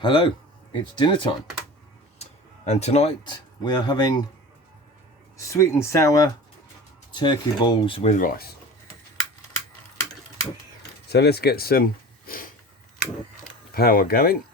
Hello, it's dinner time, and tonight we are having sweet and sour turkey balls with rice. So let's get some power going.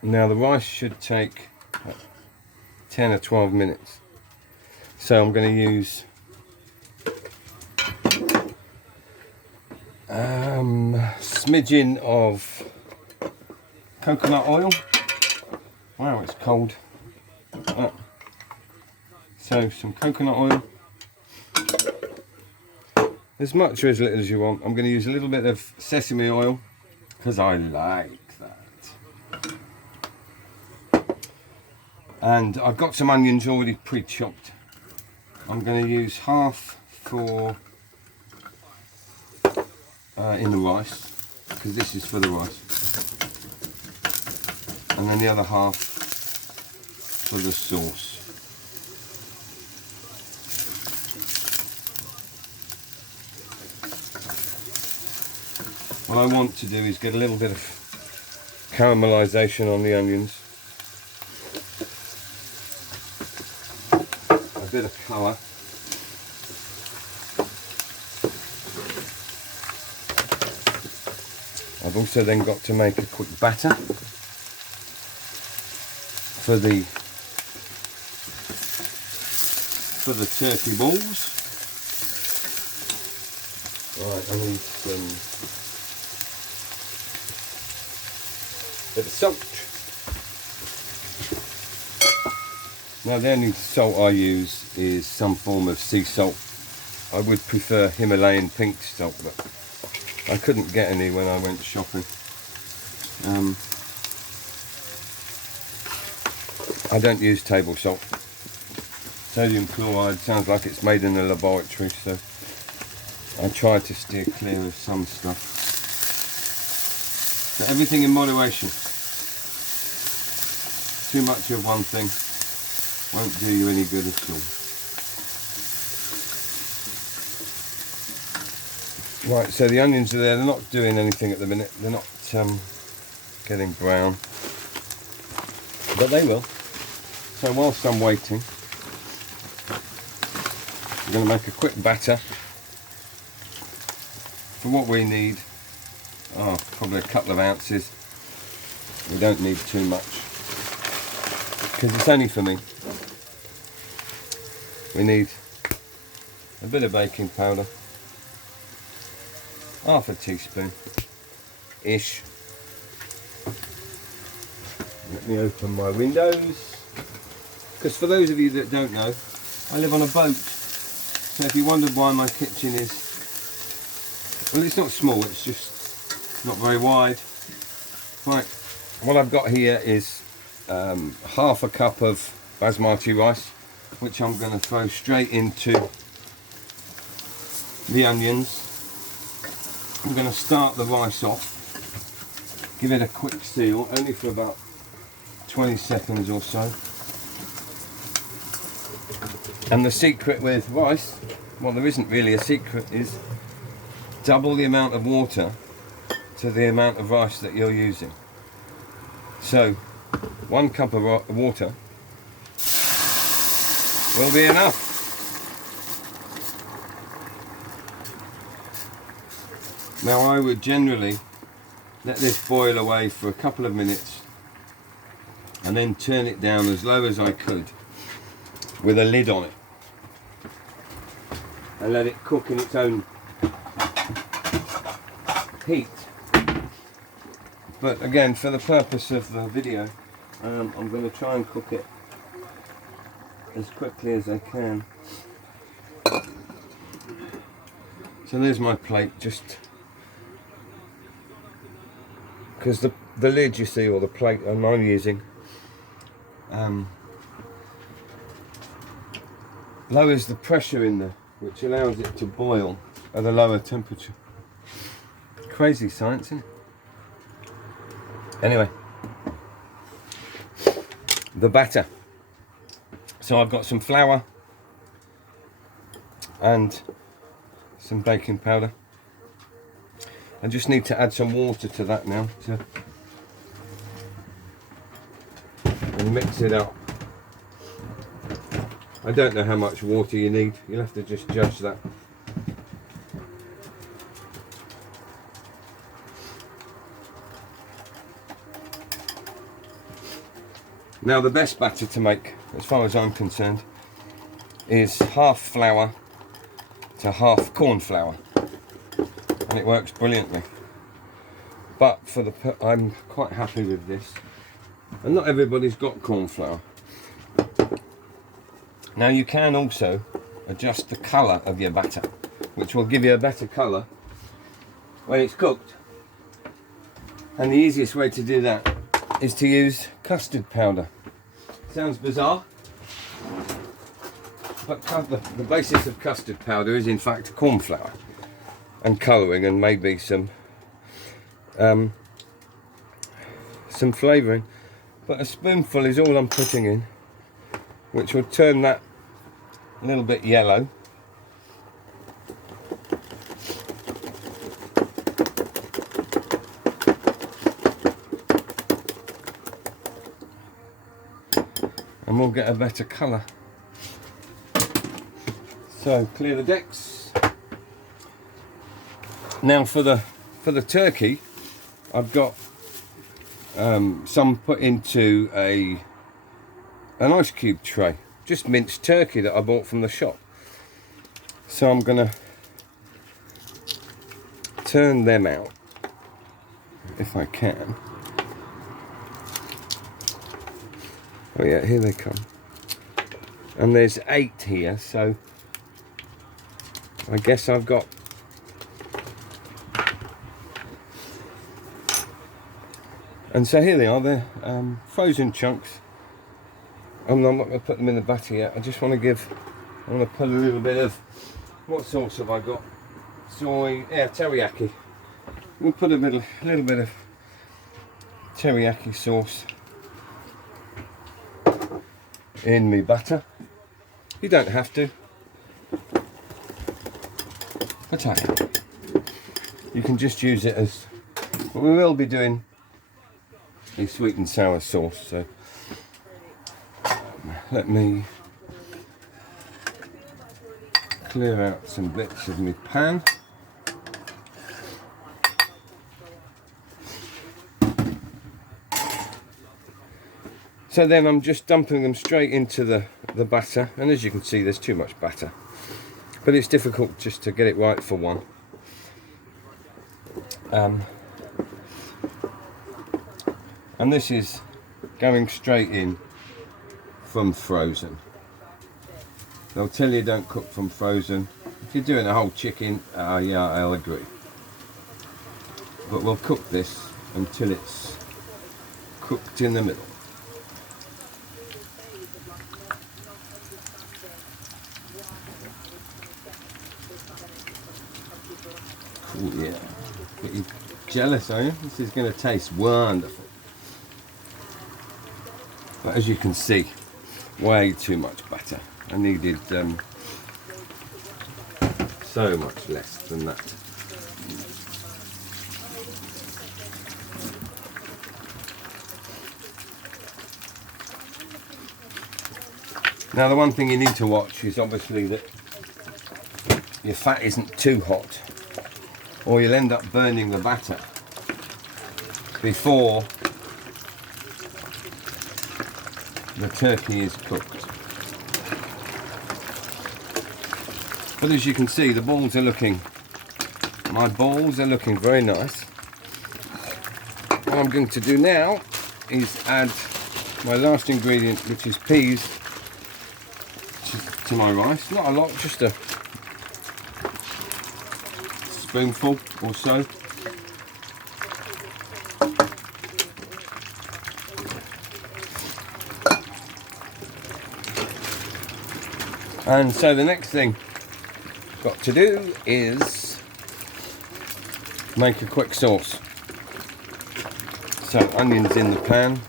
Now the rice should take 10 or 12 minutes. So I'm going to use smidgen of coconut oil. Wow, it's cold. So some coconut oil, as much or as little as you want. I'm going to use a little bit of sesame oil because I like that. And I've got some onions already pre-chopped. I'm going to use half for in the rice, because this is for the rice, and then the other half for the sauce. What I want to do is get a little bit of caramelization on the onions, a bit of colour, I've also then got to make a quick batter for the turkey balls. Right, I need some bit of salt. Now the only salt I use is some form of sea salt. I would prefer Himalayan pink salt, but I couldn't get any when I went shopping. I don't use table salt. Sodium chloride sounds like it's made in a laboratory, so I try to steer clear of some stuff. So everything in moderation. Too much of one thing won't do you any good at all. Right, so the onions are there. They're not doing anything at the minute. They're not getting brown, but they will. So whilst I'm waiting, I'm going to make a quick batter for what we need. Probably a couple of ounces. We don't need too much because it's only for me. We need a bit of baking powder, half a teaspoon ish. Let me open my windows, because for those of you that don't know, I live on a boat. So if you wondered why my kitchen is, well, it's not small, it's just not very wide. Right, what I've got here is half a cup of basmati rice, which I'm going to throw straight into the onions. I'm going to start the rice off, give it a quick seal, only for about 20 seconds or so. And the secret with rice, well, there isn't really a secret, is double the amount of water to the amount of rice that you're using. So 1 cup of water will be enough. Now I would generally let this boil away for a couple of minutes and then turn it down as low as I could with a lid on it and let it cook in its own heat. But again, for the purpose of the video, I'm going to try and cook it as quickly as I can. So there's my plate, just because the lid, you see, or the plate I'm using, lowers the pressure in there, which allows it to boil at a lower temperature. Crazy science, isn't it? Anyway, the batter. So I've got some flour and some baking powder. I just need to add some water to that now to and mix it up. I don't know how much water you need, you'll have to just judge that. Now the best batter to make, as far as I'm concerned, is half flour to half corn flour, and it works brilliantly. But I'm quite happy with this, and not everybody's got corn flour. Now you can also adjust the colour of your batter, which will give you a better colour when it's cooked. And the easiest way to do that is to use custard powder. Sounds bizarre, but the basis of custard powder is in fact corn flour and colouring and maybe some flavouring. But a spoonful is all I'm putting in, which will turn that a little bit yellow. And we'll get a better colour. So clear the decks. Now for the turkey, I've got some put into an ice cube tray, just minced turkey that I bought from the shop. So I'm gonna turn them out if I can. Oh yeah, here they come. And there's 8 here, so I guess I've got and so here they are, they're frozen chunks. I'm not going to put them in the batter yet. I just want to put a little bit of, what sauce have I got? Soy, yeah, teriyaki. We'll put a little bit of teriyaki sauce in my batter. You don't have to, but you can just use it as, but we will be doing a sweet and sour sauce, so let me clear out some bits of my pan. So then I'm just dumping them straight into the batter, and as you can see there's too much batter, but it's difficult just to get it right for one. And this is going straight in from frozen. They'll tell you don't cook from frozen. If you're doing a whole chicken, yeah, I'll agree. But we'll cook this until it's cooked in the middle. Ooh, yeah. Get you jealous, are you? This is going to taste wonderful. But as you can see, way too much butter. I needed so much less than that. Now the one thing you need to watch is obviously that your fat isn't too hot, or you'll end up burning the batter before the turkey is cooked. But as you can see, the balls are looking, my balls are looking very nice. What I'm going to do now is add my last ingredient, which is peas, to my rice. Not a lot, just a spoonful or so. And so the next thing I've got to do is make a quick sauce. So onions in the pan.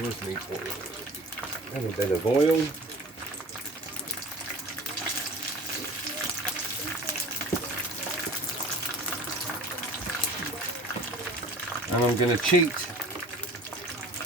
Where's the oil? And a bit of oil. And I'm going to cheat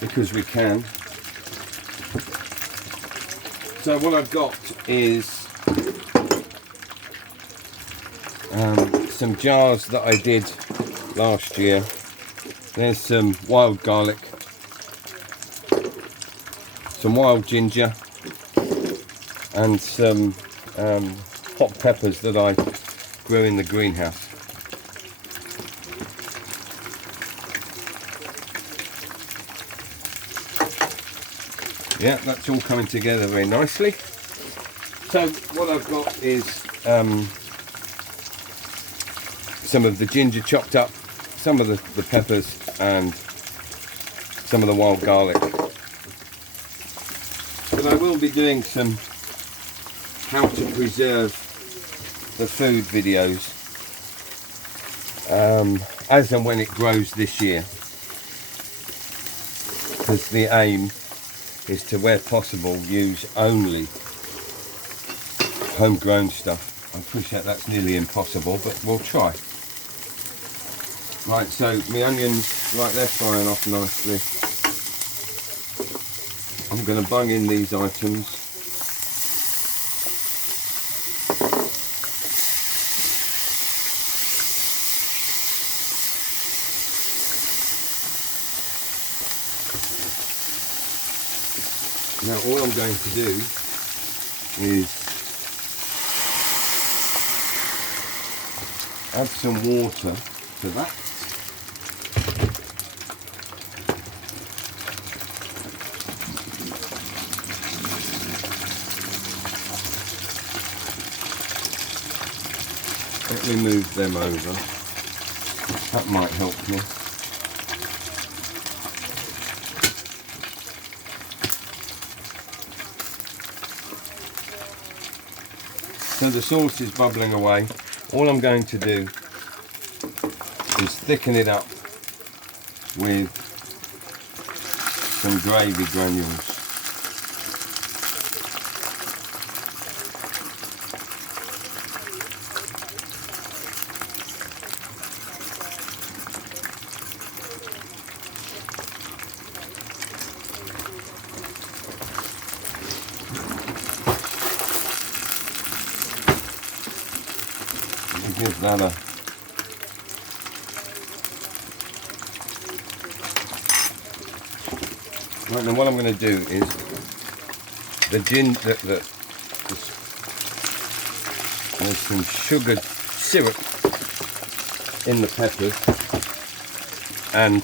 because we can. So what I've got is some jars that I did last year. There's some wild garlic, some wild ginger, and some hot peppers that I grew in the greenhouse. Yeah, that's all coming together very nicely. So what I've got is some of the ginger chopped up, some of the peppers, and some of the wild garlic. But I will be doing some how to preserve the food videos as and when it grows this year, because the aim is to, where possible, use only homegrown stuff. I appreciate that's nearly impossible, but we'll try. Right, so my onions, right, they're frying off nicely. I'm going to bung in these items. Now all I'm going to do is add some water to that. Let me move them over. That might help me. So the sauce is bubbling away. All I'm going to do is thicken it up with some gravy granules. Give that a right. Now what I'm going to do is there's some sugared syrup in the peppers and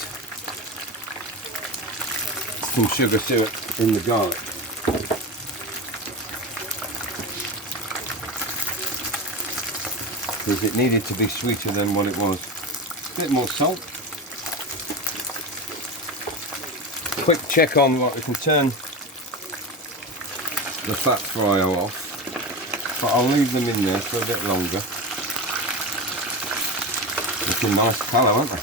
some sugar syrup in the garlic. Because it needed to be sweeter than what it was. A bit more salt. Quick check on, right, we can turn the fat fryer off, but I'll leave them in there for a bit longer. Looking nice colour, aren't they?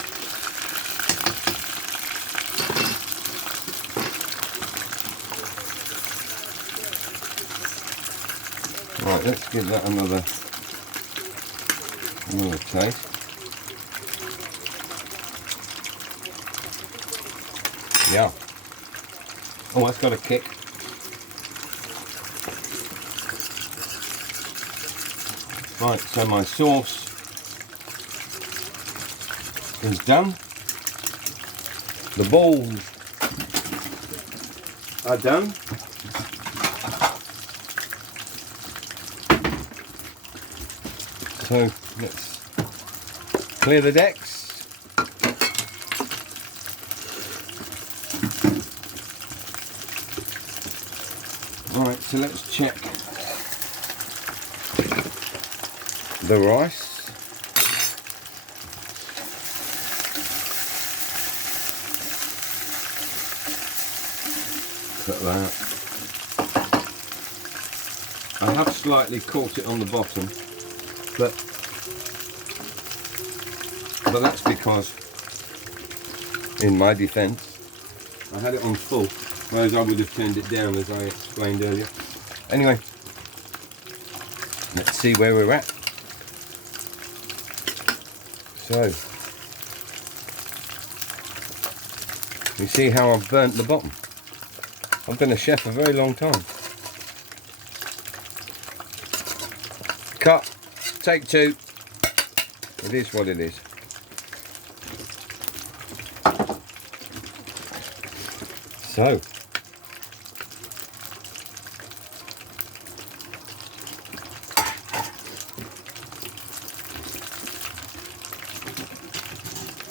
Right, let's give that another taste. Yeah. Oh, that's got a kick. Right, so my sauce is done. The balls are done. So let's clear the decks. Right, so let's check the rice. Look at that. I have slightly caught it on the bottom, but that's because, in my defence, I had it on full, whereas I would have turned it down as I explained earlier. Anyway, let's see where we're at. So, you see how I've burnt the bottom. I've been a chef a very long time. Cut, take two. It is what it is. So,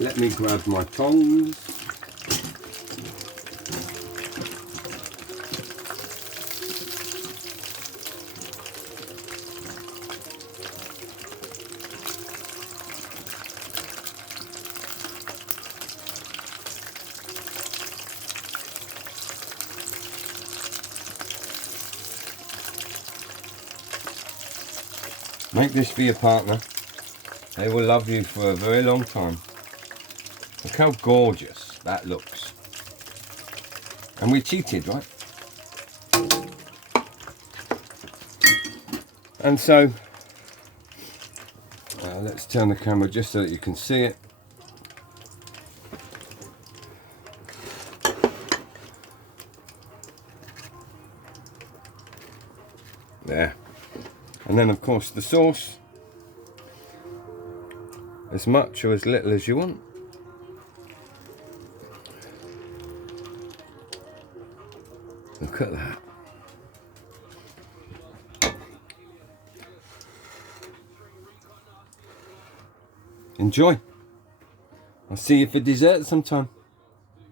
let me grab my tongs. Make this for your partner. They will love you for a very long time. Look how gorgeous that looks. And we cheated, right? And so, let's turn the camera just so that you can see it. There. And then of course the sauce, as much or as little as you want. Look at that. Enjoy. I'll see you for dessert sometime.